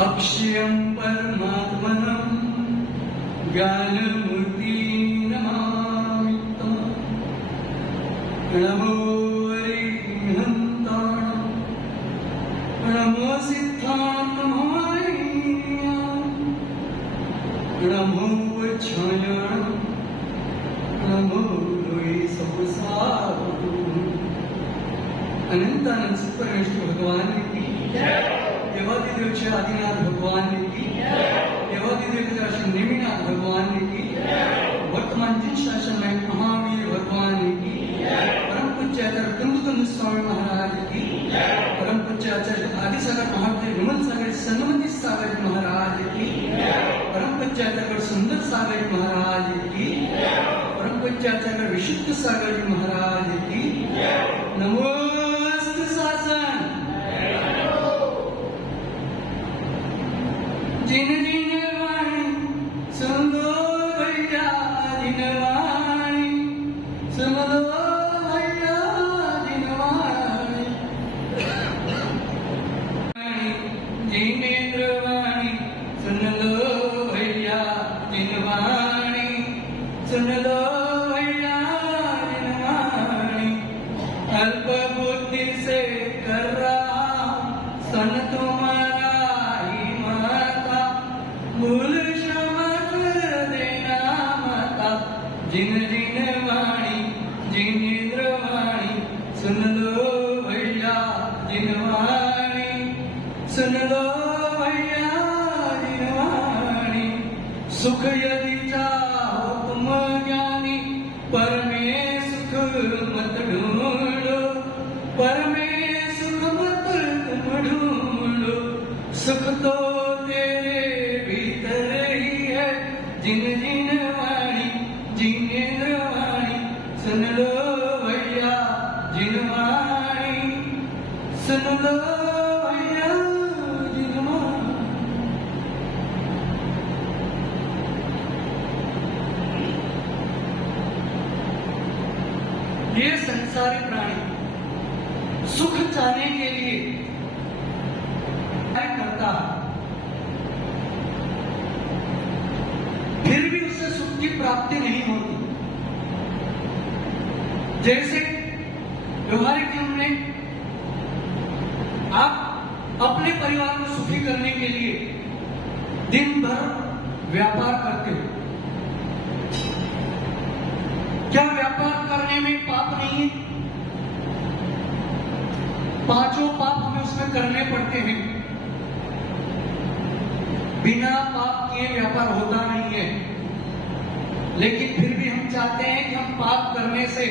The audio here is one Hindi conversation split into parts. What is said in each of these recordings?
अक्षयं परमात्मनं ज्ञानमूर्ति नमामि तं। नमो हरिहन्ताणं नमो सिद्धान्तमहानीयां नमो वज्रायणं नमो लोई सबसाधु। अनंतानंद परमेश्वर भगवान की देवादिदेव श्री आदिनाथ भगवान की देवादिदेव श्री नेमिनाथ भगवान की वर्तमान जिन शासन में महावीर भगवान की परम पूज्य आचार्य कुंदकुंद स्वामी महाराज की परम पूज्य आचार्य आदिसागर महादेव विमल सागर सन्मति सागर महाराज की परम पूज्य आचार्य सुंदर सागर महाराज की परम पूज्य आचार्य विशुद्ध सागर महाराज की नमोस्तु शासन। जिन जिन वाणी सुन लो भैया, जिन वाणी सुन लो भैया, जिन वाणी जिनेन्द्र वाणी सुन लो भैया, जिन वाणी सुन लो भैया, जिन वाणी अल्प बुद्धि से कर रहा सन तुम्हारा ही माता, भूल क्षमा कर देना माता। जिन जिन वाणी जिनेन्द्र वाणी सुन लो भैया, जिन वाणी सुन लो भैया, जिन वाणी सुख यदि चाहो तुम ज्ञानी, पर में सुख मत ढूंढो, पर में सुख मत तुम ढूंढो, सुख तो तेरे भीतर ही है। जिन जिन वाणी जिनेन्द्र वाणी सुन लो भैया, जिन वाणी सुन लो भैया, जिन वाणी। ये संसारी प्राणी सुख चाहने के लिए क्या करता है, फिर भी उसे सुख की प्राप्ति नहीं होती। जैसे व्यवहारिक जीवन में आप अपने परिवार को सुखी करने के लिए दिन भर व्यापार करते हो। क्या व्यापार करने में पाप नहीं है? पांचों पाप हमें उसमें करने पड़ते हैं। बिना पाप किए व्यापार होता नहीं है, लेकिन फिर भी हम चाहते हैं कि हम पाप करने से,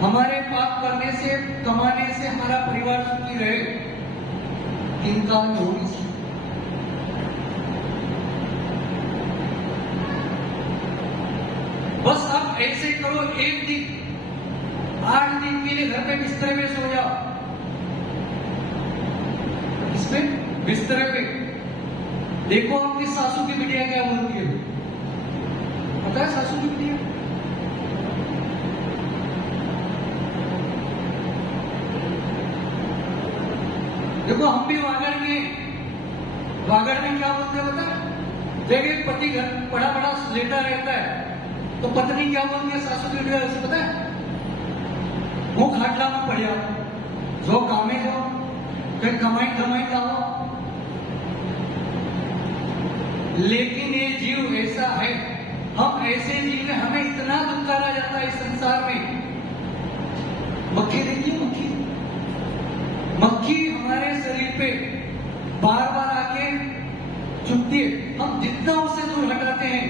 हमारे पाप करने से, कमाने से हमारा परिवार सुखी रहे। इनकार में हो नहीं सकता। बस आप ऐसे करो, एक दिन 8 दिन के लिए घर पे बिस्तर में सो जाओ। इसमें बिस्तर पे देखो आपकी सासू की बिटिया क्या बोलती है। पता है सासू की बिटिया? देखो हम भी वागड़ में क्या बोलते हैं पता है? जब एक पति घर बड़ा बड़ा लेटा रहता है तो पत्नी क्या बोलती है सासू की बिटिया से पता है? वो खाटला में पड़िया जो कामे जाओ, फिर कमाई लाओ। लेकिन ये जीव ऐसा है, हम ऐसे जीव हैं, हमें इतना दुखारा जाता है इस संसार में। मक्खी देखिए, मक्खी हमारे शरीर पे बार बार आके चुभती है। हम जितना उससे दूर हटाते हैं,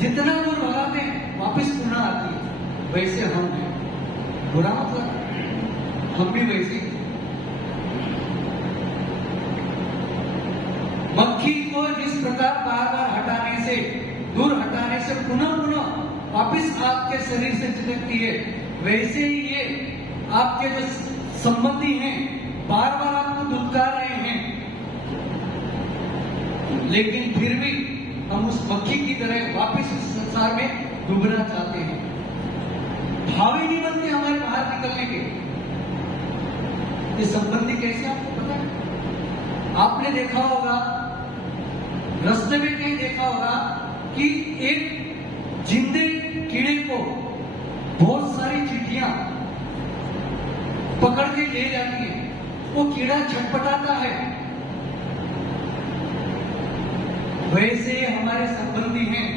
जितना दूर भगाते हैं, वापस पुनः आती है। वैसे हम हैं, बुरा मतलब हम भी वैसे मक्खी को जिस प्रकार बार बार हटाने से, दूर हटाने से पुनः पुनः वापिस आपके शरीर से चिपकती है, वैसे ही ये आपके जो संबंधी हैं बार बार आपको दुत्कार रहे हैं, लेकिन फिर भी हम उस मक्खी की तरह वापिस इस संसार में डूबना चाहते हैं। भाव ही नहीं बनते हमारे बाहर निकलने के। ये संबंधी कैसे आपको पता है? आपने देखा होगा, रास्ते में कहीं देखा होगा कि एक जिंदे कीड़े को बहुत सारी चींटियां पकड़ के ले जाती है, वो कीड़ा छटपटाता है। वैसे हमारे संबंधी हैं,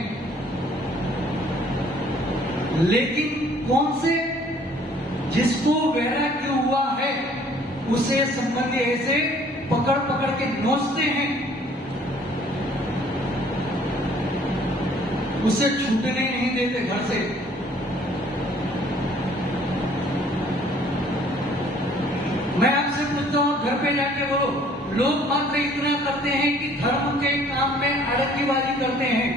लेकिन कौन से? जिसको वैराग्य हुआ है उसे संबंधी ऐसे पकड़ पकड़ के नोचते हैं, उसे छूटने नहीं देते घर से। मैं आपसे पूछता हूं, घर पे जाके बोलो, लोग मात्र इतना करते हैं कि धर्म के काम में अड़कीबाजी करते हैं।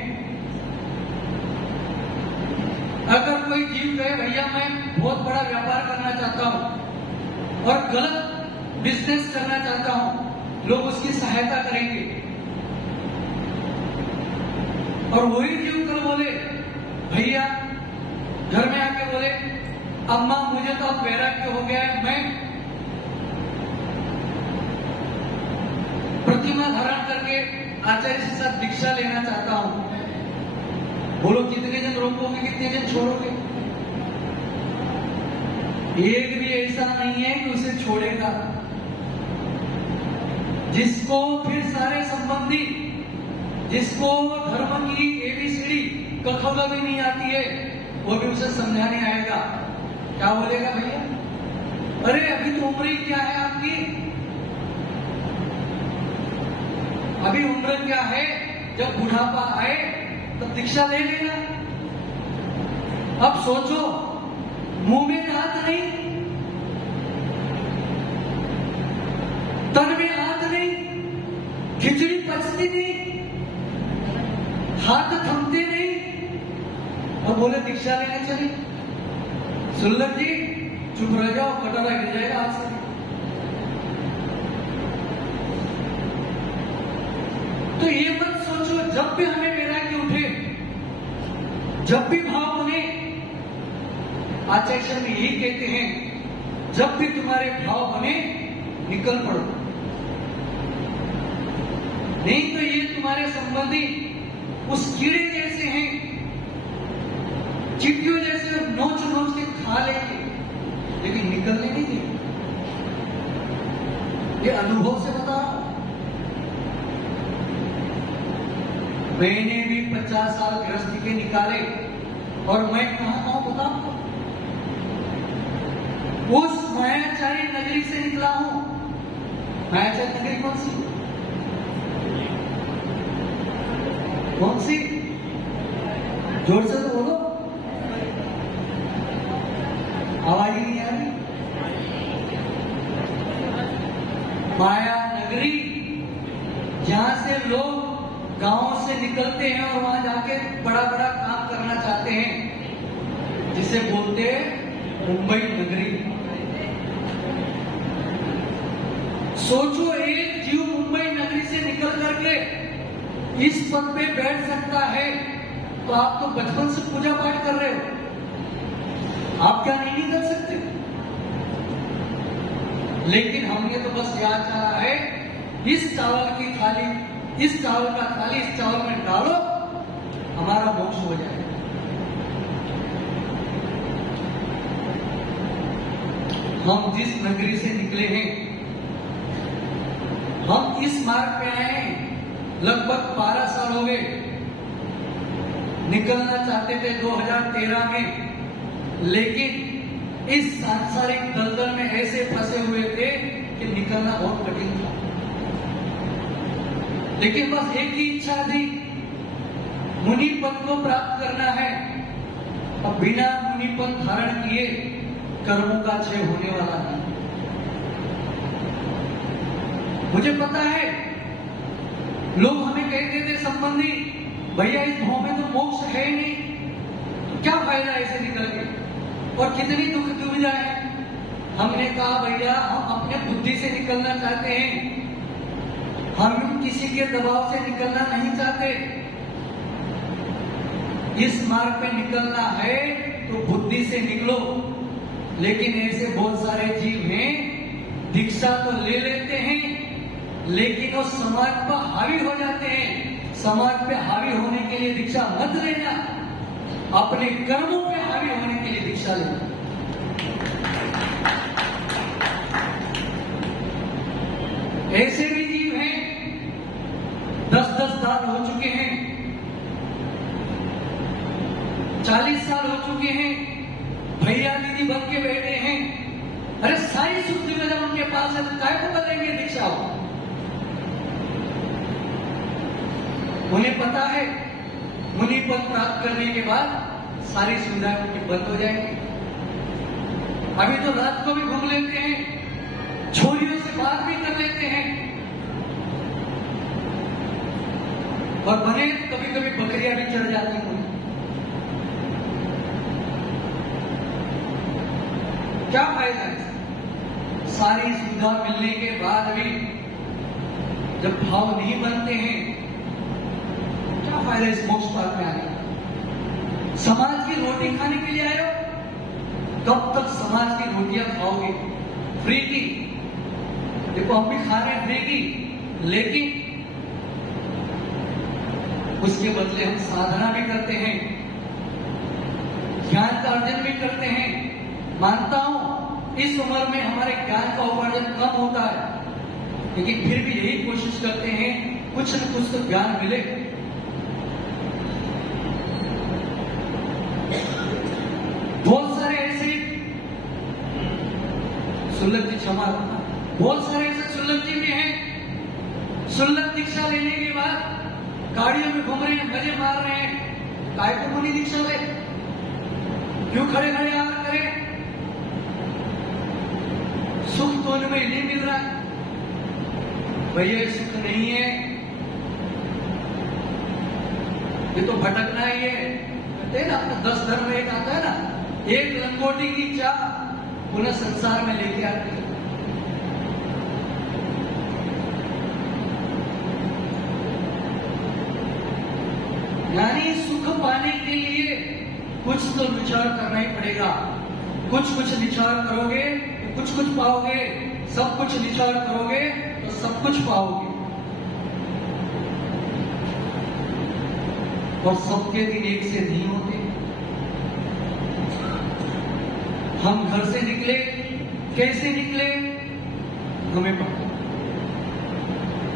अगर कोई जीव कहे भैया मैं बहुत बड़ा व्यापार करना चाहता हूं और गलत बिजनेस करना चाहता हूं, लोग उसकी सहायता करेंगे। और वही जीव कल बोले, भैया घर में आके बोले, अम्मा मुझे तो अब वैराग्य हो गया है, मैं प्रतिमा धारण करके आचार्य के साथ भिक्षा लेना चाहता हूं। बोलो कितने जन रोकोगे, कितने जन छोड़ोगे? एक भी ऐसा नहीं है कि उसे छोड़ेगा। जिसको फिर सारे संबंधी, जिसको धर्म की एबीसीडी कखग भी नहीं आती है, वो भी उसे समझाने आएगा। क्या बोलेगा भैया? अरे अभी तो उम्र ही क्या है आपकी, अभी उम्र क्या है, जब बुढ़ापा आए तो दीक्षा ले लेना। अब सोचो, मुंह में हाथ नहीं, तन में हाथ नहीं, खिचड़ी पचती नहीं, हाथ थमते नहीं, और बोले दीक्षा लेने चले। सुल्लभ जी चुप रह जाओ, कटोरा गिर जाएगा हाथ से। तो ये मत सोचो, जब भी हमें वैराग्य उठे, जब भी भाव बने, आचार्य में यही कहते हैं, जब भी तुम्हारे भाव बने निकल पड़ो, नहीं तो ये तुम्हारे संबंधी उस कीड़े जैसे हैं, चींटियों जैसे नोच नोच के खा लेंगे, लेकिन निकलने नहीं देंगे। ये अनुभव से बता रहा हूं। मैंने भी 50 साल गृहस्थी के निकाले, और मैं कहां बताऊं, उस मायाचारी नगरी से निकला हूं। मायाचारी नगरी कौन सी? कौन सी? जोर से तो बोलो, आवाज ही नहीं आ रही। माया नगरी, जहां से लोग गांव से निकलते हैं और वहां जाके बड़ा बड़ा काम करना चाहते हैं, जिसे बोलते हैं मुंबई नगरी। सोचो, एक जीव मुंबई नगरी से निकल करके इस पद पे बैठ सकता है, तो आप तो बचपन से पूजा पाठ कर रहे हो, आप क्या नहीं कर सकते? लेकिन हमने तो बस याद चाहा है, इस चावल की थाली, इस चावल का थाली इस चावल में डालो, हमारा मोक्ष हो जाए। हम जिस नगरी से निकले हैं, हम इस मार्ग पे आए हैं, लगभग 12 साल हो गए। निकलना चाहते थे 2013 में, लेकिन इस सांसारिक दलदल में ऐसे फंसे हुए थे कि निकलना बहुत कठिन था। लेकिन बस एक ही इच्छा थी, मुनि पद को प्राप्त करना है, और बिना मुनि पद धारण किए कर्मों का क्षय होने वाला नहीं। मुझे पता है लोग हमें कहते थे संबंधी, भैया इस भाव में तो मोक्ष है ही नहीं, तो क्या फायदा ऐसे निकल के, और कितनी दुख दुविधा है। हमने कहा भैया हम अपने बुद्धि से निकलना चाहते हैं, हम किसी के दबाव से निकलना नहीं चाहते। इस मार्ग पे निकलना है तो बुद्धि से निकलो। लेकिन ऐसे बहुत सारे जीव हैं, दीक्षा तो ले लेते हैं लेकिन वो समाज पर हावी हो जाते हैं। समाज पे हावी होने के लिए दीक्षा मत लेना, अपने कर्मों पे हावी होने के लिए दीक्षा लेना। ऐसे भी जीव हैं 10-10 साल हो चुके हैं, 40 साल हो चुके हैं, भैया दीदी बन के बैठे हैं। अरे सारी सुख सुविधा उनके पास है, तो काय को बदलेंगे दीक्षा? उन्हें पता है मुनि पद प्राप्त करने के बाद सारी सुविधाएं उनकी बंद हो जाएंगी। अभी तो रात को भी घूम लेते हैं, छोरियों से बात भी कर लेते हैं, और बने कभी कभी बकरियां भी चढ़ जाती हैं। क्या फायदा है? सारी सुविधा मिलने के बाद भी जब भाव नहीं बनते हैं, क्या फायदा इस मोक्ष मार्ग में आने का? समाज की रोटी खाने के लिए आए हो, कब तक समाज की रोटियां खाओगे? फ्री की, देखो हम भी खा रहे हैं फ्री की, लेकिन उसके बदले हम साधना भी करते हैं, ज्ञान का अर्जन भी करते हैं। मानता हूं इस उम्र में हमारे ज्ञान का उपार्जन कम होता है, लेकिन फिर भी यही कोशिश करते हैं कुछ न कुछ तो ज्ञान मिले। बहुत सारे ऐसे सुल्लभ जी, क्षमा रखना, बहुत सारे ऐसे सुल्लभ जी भी हैं, सुल्लभ दीक्षा लेने के बाद गाड़ियों में घूम रहे हैं, मजे मार रहे हैं। काय को मुनि दीक्षा ले? क्यों खड़े खड़े यार करें? सुख तो उनमें नहीं मिल रहा है। भैया सुख नहीं है, ये तो भटकना ही है। कहते हैं ना अपना 10 धर्म एक आता है ना, एक लंगोटी की चाह पुनः संसार में लेके आती है। यानी सुख पाने के लिए कुछ तो विचार करना ही पड़ेगा। कुछ कुछ विचार करोगे तो कुछ कुछ पाओगे, सब कुछ विचार करोगे तो सब कुछ पाओगे। और सबके दिन एक से नहीं होते। हम घर से निकले, कैसे निकले हमें पता।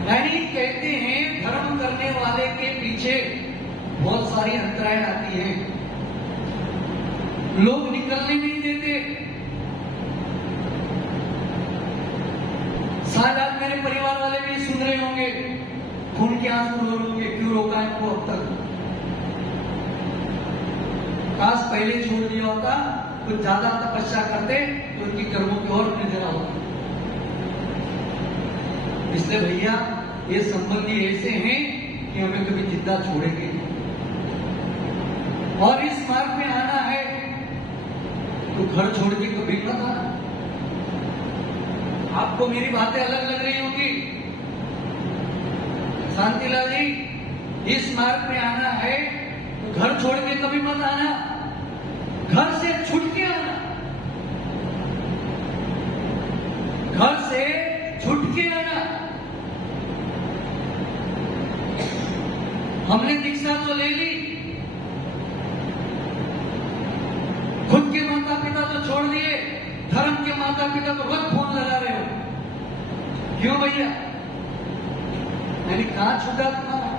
यानी कहते हैं धर्म करने वाले के पीछे बहुत सारी अंतराएं आती हैं, लोग निकलने नहीं देते। शायद आज मेरे परिवार वाले भी सुन रहे होंगे, खून के आंसू रो लोगे, क्यों रोका इनको अब तक? काश पहले छोड़ दिया होता, कुछ ज्यादा तपस्या करते तो उनकी कर्मों की ओर नजर होती। इसलिए भैया ये संबंधी ऐसे हैं कि हमें कभी जिंदा छोड़ेंगे। और इस मार्ग में आना है तो घर छोड़ के कभी मत आना। आपको मेरी बातें अलग लग रही होंगी, शांतिलाल जी, इस मार्ग में आना है तो घर छोड़ के कभी मत आना, घर से छूट के आना, घर से छूट के आना। हमने दीक्षा तो ले ली, खुद के माता पिता तो छोड़ दिए, धर्म के माता पिता तो रोज फोन लगा रहे हो। क्यों भैया? यानी कहां छूटा तुम्हारा?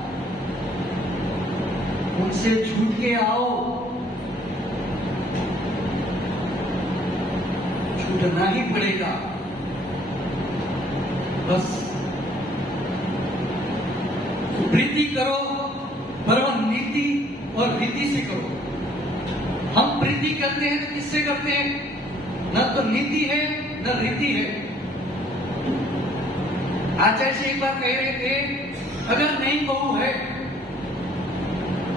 उनसे छूट के आओ, छूटना ही पड़ेगा। बस प्रीति करो, पर वो नीति और रीति से करो। हम प्रीति करते हैं तो किससे करते हैं? न तो नीति है न रीति है। आचार्य से एक बार कह रहे थे अगर नई बहू है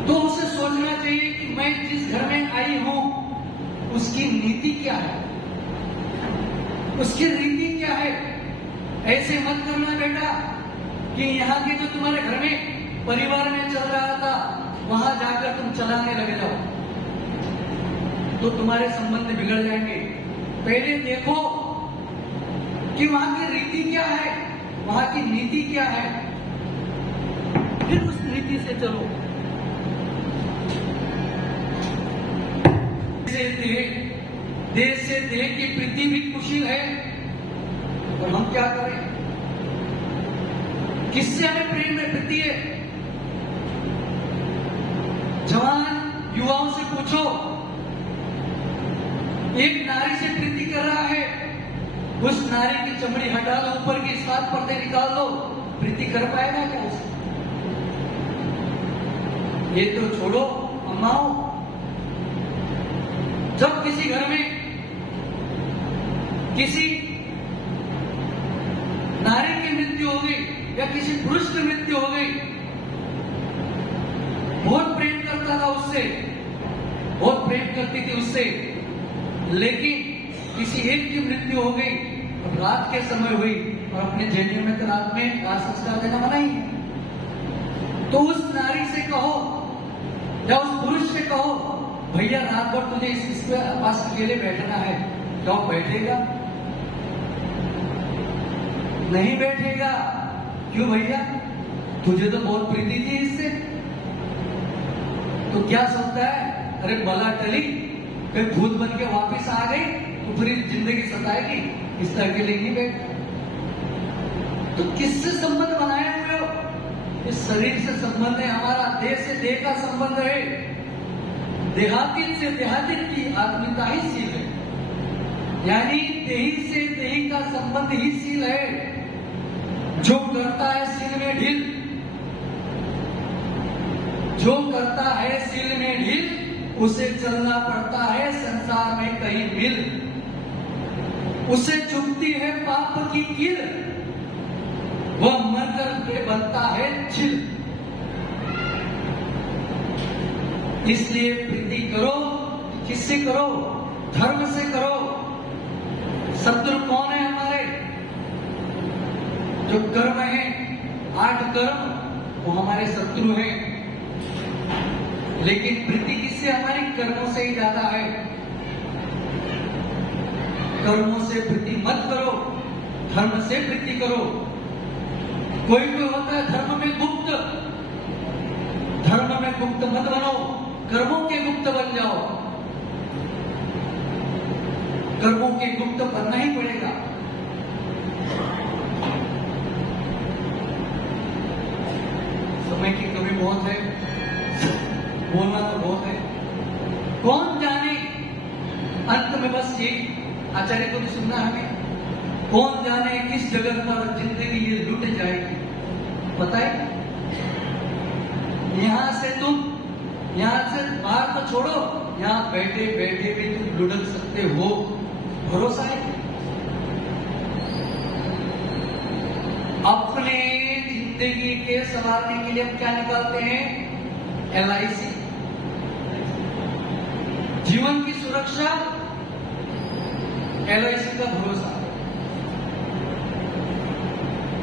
तो उसे सोचना चाहिए कि मैं जिस घर में आई हूं उसकी नीति क्या है, उसकी रीति क्या है। ऐसे मत करना बेटा कि यहाँ के जो तुम्हारे घर में परिवार में चल रहा था वहां जाकर तुम चलाने लगे जाओ, तो तुम्हारे संबंध बिगड़ जाएंगे। पहले देखो कि वहां की रीति क्या है, वहां की नीति क्या है, फिर उस नीति से चलो। देश से देह की प्रीति भी कुशील है, तो हम क्या करें? किससे हमें प्रेम में प्रीति है? जवान युवाओं से पूछो, एक नारी से प्रीति कर रहा है, उस नारी की चमड़ी हटा दो, ऊपर की 7 पर्दे निकाल दो, प्रीति कर पाएगा क्या उससे? ये तो छोड़ो अम्माओं, जब किसी घर में किसी नारी की मृत्यु हो गई या किसी पुरुष की मृत्यु हो गई, बहुत प्रेम करता था उससे, बहुत प्रेम करती थी उससे, लेकिन किसी एक की मृत्यु हो गई, अब रात के समय हुई और अपने जेल में तो रात में दाह संस्कार देना मना ही है, तो उस नारी से कहो या उस पुरुष से कहो, भैया रात भर तुझे इसके पास अकेले बैठना है, क्या वो बैठेगा? नहीं बैठेगा। क्यों भैया? तुझे तो बहुत प्रीति थी इससे। तो क्या सोचता है, अरे बला टली, कहीं भूत बन के वापिस आ गई तो पूरी जिंदगी सताएगी, इस तरह के लिए नहीं बैठ। तो किससे संबंध बनाए हुए हो? इस शरीर से संबंध है हमारा, देह से देह का संबंध है, देहाती से देहाती की आत्मीयता ही सील है, यानी देही से देही का संबंध ही सील है। जो करता है सील में ढील, जो करता है सील में ढील, उसे चलना पड़ता है संसार में कहीं मिल, उसे चुभती है पाप की कील, वह मर करके बनता है छिल। इसलिए प्रीति करो, किससे करो? धर्म से करो। शत्रु कौन है हमारे? जो कर्म है, 8 कर्म, वो हमारे शत्रु हैं। लेकिन प्रीति किससे? हमारी कर्मों से ही ज्यादा है। कर्मों से प्रीति मत करो, धर्म से प्रीति करो। कोई होता है धर्म में गुप्त, धर्म में गुप्त मत बनो, कर्मों के गुप्त बन जाओ। कर्मों के गुप्त बनना ही पड़ेगा। समय की कमी बहुत है, बोलना तो बहुत है। कौन जाने, अंत में बस ये आचार्य को भी सुनना हमें, कौन जाने किस जगह पर जिंदगी ये लुट जाएगी। पता है, यहां से तुम, यहां से बाहर तो छोड़ो, यहां बैठे बैठे भी तुम लुढ़क सकते हो। भरोसा है? अपने जिंदगी के संवारने के लिए हम क्या निकालते हैं? LIC, जीवन की सुरक्षा, LIC का भरोसा।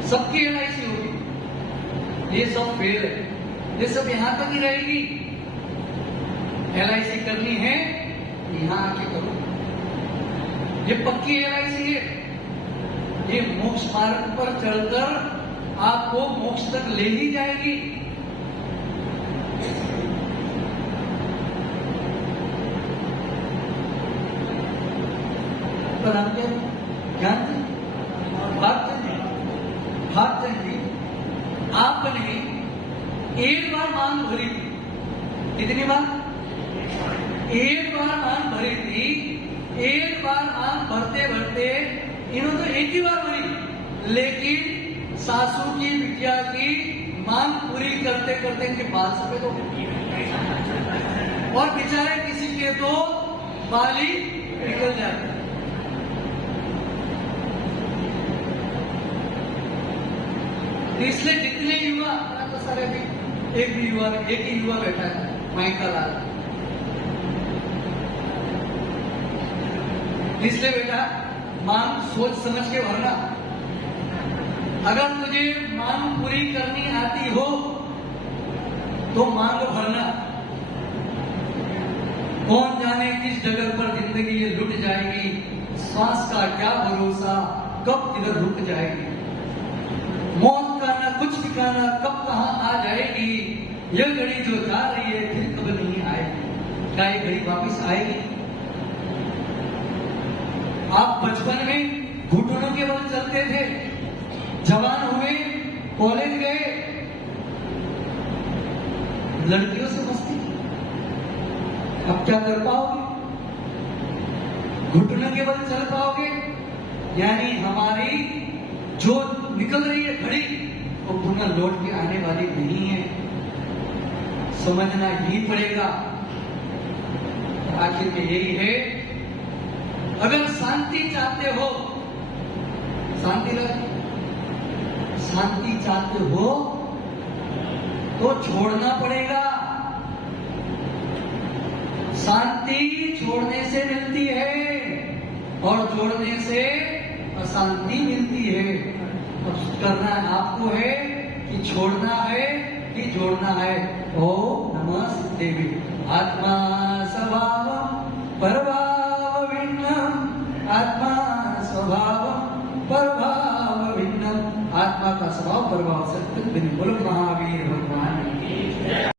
सबकी LIC होगी, ये सब फेल है, ये सब यहां तक ही रहेगी। LIC करनी है, यहां आके करो, ये पक्की LIC है, ये मोक्ष मार्ग पर चलकर आपको मोक्ष तक ले ही जाएगी। पर हम क्या ज्ञान भाग चाहिए। आपने एक बार मांग भरी थी, कितनी बार? एक बार मांग भरी थी। एक बार मांग भरते भरते इन्होंने तो एक ही बार भरी, लेकिन सासू की बिटिया की मांग पूरी करते करते इनके बाल सफेद हो गए, और बेचारे किसी के तो बाल ही निकल जाते। तो इसलिए जितने युवा, तो सारे भी एक ही युवा बैठा है, माइका लाल। इसलिए बेटा मांग सोच समझ के भरना। अगर तुझे मांग पूरी करनी आती हो तो मांग भरना। कौन जाने किस जगह पर जिंदगी ये लुट जाएगी, श्वास का क्या भरोसा, कब किधर रुक जाएगी। मौत का ना कुछ ठिकाना, कब कहां आ जाएगी। यह घड़ी जो जा रही है फिर कब नहीं आएगी। क्या ये घड़ी वापस आएगी? आप बचपन में घुटनों के बल चलते थे, जवान हुए, कॉलेज गए, लड़कियों से मस्ती की। अब क्या कर पाओगे? घुटनों के बल चल पाओगे? यानी हमारी जो निकल रही है घड़ी वो पुनः लौट के आने वाली नहीं है, समझना ही पड़ेगा। आखिर में यही है, अगर शांति चाहते हो, शांति चाहते हो तो छोड़ना पड़ेगा। शांति छोड़ने से मिलती है और जोड़ने से अशांति मिलती है। अब करना आपको है कि छोड़ना है कि जोड़ना है। ओम नमः सिद्धेवी। आत्मा स्वभाव परभाव भिन्नम, आत्मा स्वभाव परभाव भिन्नम। आत्मा का स्वभाव परभाव से भिन्न। बोलो